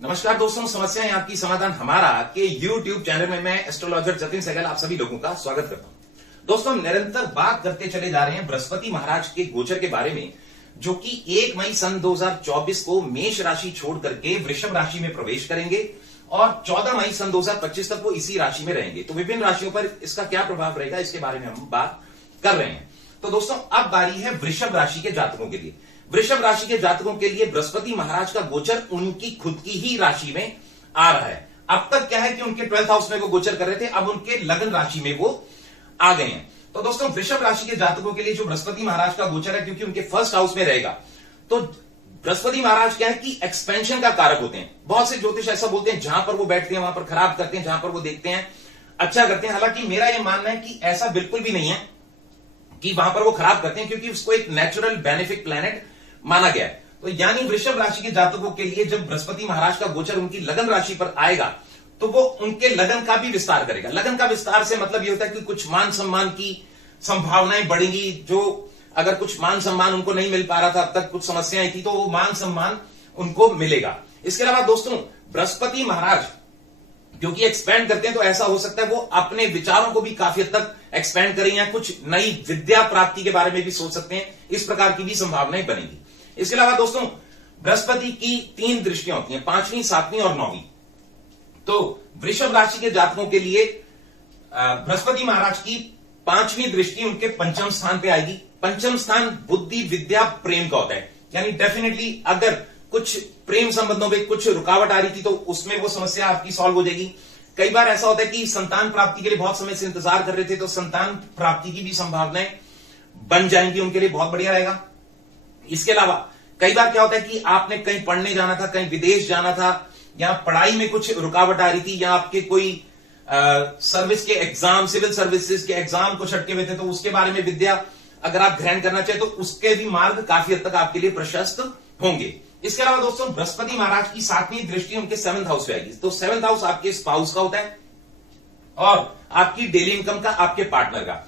नमस्कार दोस्तों, समस्याएं आपकी समाधान हमारा के YouTube चैनल में मैं एस्ट्रोलॉजर जतिन सहगल आप सभी लोगों का स्वागत करता हूं। दोस्तों, निरंतर बात करते चले जा रहे हैं बृहस्पति महाराज के गोचर के बारे में, जो कि 1 मई सन 2024 को मेष राशि छोड़ करके वृषभ राशि में प्रवेश करेंगे और 14 मई सन 2025 तक वो इसी राशि में रहेंगे। तो विभिन्न राशियों पर इसका क्या प्रभाव रहेगा, इसके बारे में हम बात कर रहे हैं। तो दोस्तों, अब बारी है वृषभ राशि के जातकों के लिए। वृषभ राशि के जातकों के लिए बृहस्पति महाराज का गोचर उनकी खुद की ही राशि में आ रहा है। अब तक क्या है कि उनके 12th हाउस में वो गोचर कर रहे थे, अब उनके लग्न राशि में वो आ गए हैं। तो दोस्तों, वृषभ राशि के जातकों के लिए जो बृहस्पति महाराज का गोचर है, क्योंकि उनके 1st हाउस में रहेगा, तो बृहस्पति महाराज क्या है कि एक्सपेंशन का कारक होते हैं। बहुत से ज्योतिष ऐसा बोलते हैं, जहां पर वो बैठते हैं वहां पर खराब करते हैं, जहां पर वो देखते हैं अच्छा करते हैं। हालांकि मेरा यह मानना है कि ऐसा बिल्कुल भी नहीं है कि वहां पर वो खराब करते हैं, क्योंकि उसको एक नेचुरल बेनिफिक प्लैनेट माना गया है। तो यानी वृषभ राशि के जातकों के लिए जब बृहस्पति महाराज का गोचर उनकी लगन राशि पर आएगा, तो वो उनके लगन का भी विस्तार करेगा। लगन का विस्तार से मतलब ये होता है कि कुछ मान सम्मान की संभावनाएं बढ़ेंगी। जो अगर कुछ मान सम्मान उनको नहीं मिल पा रहा था, अब तक कुछ समस्याएं थी, तो वो मान सम्मान उनको मिलेगा। इसके अलावा दोस्तों, बृहस्पति महाराज क्योंकि एक्सपेंड करते हैं, तो ऐसा हो सकता है वो अपने विचारों को भी काफी हद तक एक्सपेंड करें या कुछ नई विद्या प्राप्ति के बारे में भी सोच सकते हैं। इस प्रकार की भी संभावनाएं बनेगी। इसके अलावा दोस्तों, बृहस्पति की 3 दृष्टियां होती हैं, 5वीं, 7वीं और 9वीं। तो वृषभ राशि के जातकों के लिए बृहस्पति महाराज की 5वीं दृष्टि उनके 5म स्थान पे आएगी। 5म स्थान बुद्धि, विद्या, प्रेम का होता है। यानी डेफिनेटली अगर कुछ प्रेम संबंधों में कुछ रुकावट आ रही थी, तो उसमें वो समस्या आपकी सॉल्व हो जाएगी। कई बार ऐसा होता है कि संतान प्राप्ति के लिए बहुत समय से इंतजार कर रहे थे, तो संतान प्राप्ति की भी संभावनाएं बन जाएंगी, उनके लिए बहुत बढ़िया रहेगा। इसके अलावा कई बार क्या होता है कि आपने कहीं पढ़ने जाना था, कहीं विदेश जाना था, या पढ़ाई में कुछ रुकावट आ रही थी, या आपके कोई सर्विस के एग्जाम, सिविल सर्विसेज के एग्जाम कुछ अटके हुए थे, तो उसके बारे में विद्या अगर आप ग्रहण करना चाहें, तो उसके भी मार्ग काफी हद तक आपके लिए प्रशस्त होंगे। इसके अलावा दोस्तों, बृहस्पति महाराज की 7वीं दृष्टि उनके 7th हाउस में आएगी। तो 7th हाउस आपके स्पाउस का होता है और आपकी डेली इनकम का, आपके पार्टनर का।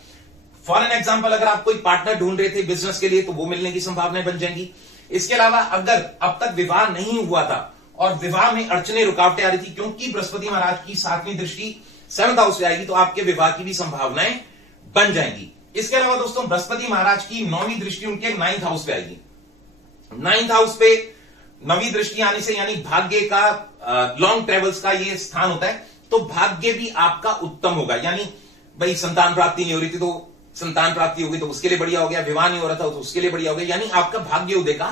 फॉर एन एग्जाम्पल, अगर आप कोई पार्टनर ढूंढ रहे थे बिजनेस के लिए, तो वो मिलने की संभावनाएं बन जाएंगी। इसके अलावा अगर अब तक विवाह नहीं हुआ था और विवाह में अड़चने रुकावटें आ रही थी, क्योंकि बृहस्पति महाराज की 7वीं दृष्टि 7th हाउस में आएगी, तो आपके विवाह की भी संभावनाएं बन जाएंगी। इसके अलावा दोस्तों, बृहस्पति महाराज की 9वीं दृष्टि उनके 9th हाउस पे आएगी। 9th हाउस पे 9वीं दृष्टि आने से यानी भाग्य का, लॉन्ग ट्रेवल्स का ये स्थान होता है, तो भाग्य भी आपका उत्तम होगा। यानी भाई संतान प्राप्ति नहीं हो रही थी, तो संतान प्राप्ति होगी, तो उसके लिए बढ़िया हो गया। विवाह नहीं हो रहा था, तो उसके लिए बढ़िया हो गया। यानी आपका भाग्य उदय का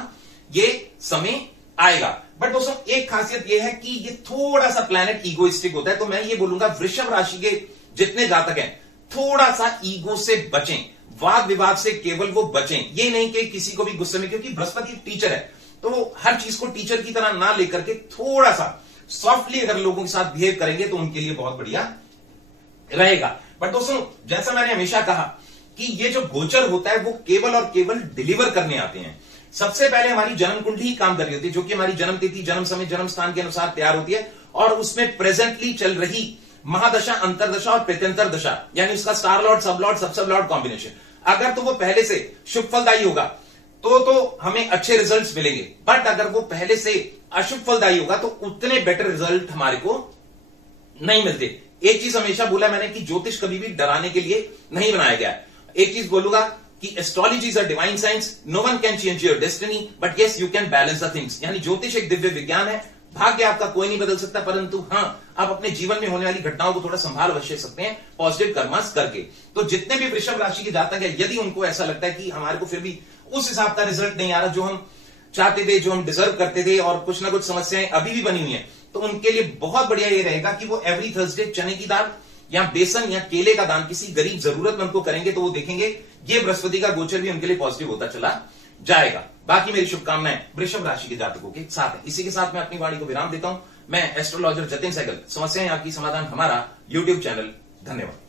ये समय आएगा। बट दोस्तों, एक खासियत ये है कि ये थोड़ा सा प्लैनेट ईगोइस्टिक होता है। तो मैं ये बोलूंगा वृषभ राशि के जितने जातक हैं, थोड़ा सा ईगो से बचें, वाद विवाद से केवल वो बचें। ये नहीं कि किसी को भी गुस्से में, क्योंकि बृहस्पति टीचर है, तो वो हर चीज को टीचर की तरह ना लेकर के थोड़ा सा सॉफ्टली अगर लोगों के साथ बिहेव करेंगे, तो उनके लिए बहुत बढ़िया रहेगा। बट दोस्तों, जैसा मैंने हमेशा कहा कि ये जो गोचर होता है, वो केवल और केवल डिलीवर करने आते हैं। सबसे पहले हमारी जन्म कुंडली ही काम कर रही होती है, जो कि हमारी जन्म तिथि, जन्म समय, जन्म स्थान के अनुसार तैयार होती है, और उसमें प्रेजेंटली चल रही महादशा, अंतरदशा और प्रत्यंतर दशा, यानी उसका स्टार लॉर्ड, सब लॉर्ड, सब लॉर्ड कॉम्बिनेशन, अगर तो वो पहले से शुभ फलदायी होगा, तो हमें अच्छे रिजल्ट्स मिलेंगे। बट अगर वो पहले से अशुभ फलदायी होगा, तो उतने बेटर रिजल्ट हमारे को नहीं मिलते। एक चीज हमेशा बोला मैंने कि ज्योतिष कभी भी डराने के लिए नहीं बनाया गया है। एक चीज बोलूंगा कि astrology is a divine science, no one can change your destiny, but yes you can balance the things. यानी ज्योतिष एक दिव्य विज्ञान है, भाग्य आपका कोई नहीं बदल सकता, परंतु हाँ, आप अपने जीवन में होने वाली घटनाओं को थोड़ा संभाल अवश्य सकते हैं पॉजिटिव कर्मास करके। तो जितने भी वृषभ राशि के जातक है, यदि उनको ऐसा लगता है कि हमारे को फिर भी उस हिसाब का रिजल्ट नहीं आ रहा जो हम चाहते थे, जो हम डिजर्व करते थे, और कुछ ना कुछ समस्याएं अभी भी बनी हुई है, तो उनके लिए बहुत बढ़िया ये रहेगा कि वो एवरी थर्सडे चने की दाल या बेसन या केले का दान किसी गरीब जरूरतमंद को करेंगे, तो वो देखेंगे ये बृहस्पति का गोचर भी उनके लिए पॉजिटिव होता चला जाएगा। बाकी मेरी शुभकामनाएं वृषभ राशि के जातकों के साथ है। इसी के साथ मैं अपनी वाणी को विराम देता हूं। मैं एस्ट्रोलॉजर जतिन सहगल, समस्याएं आपकी समाधान हमारा YouTube चैनल। धन्यवाद।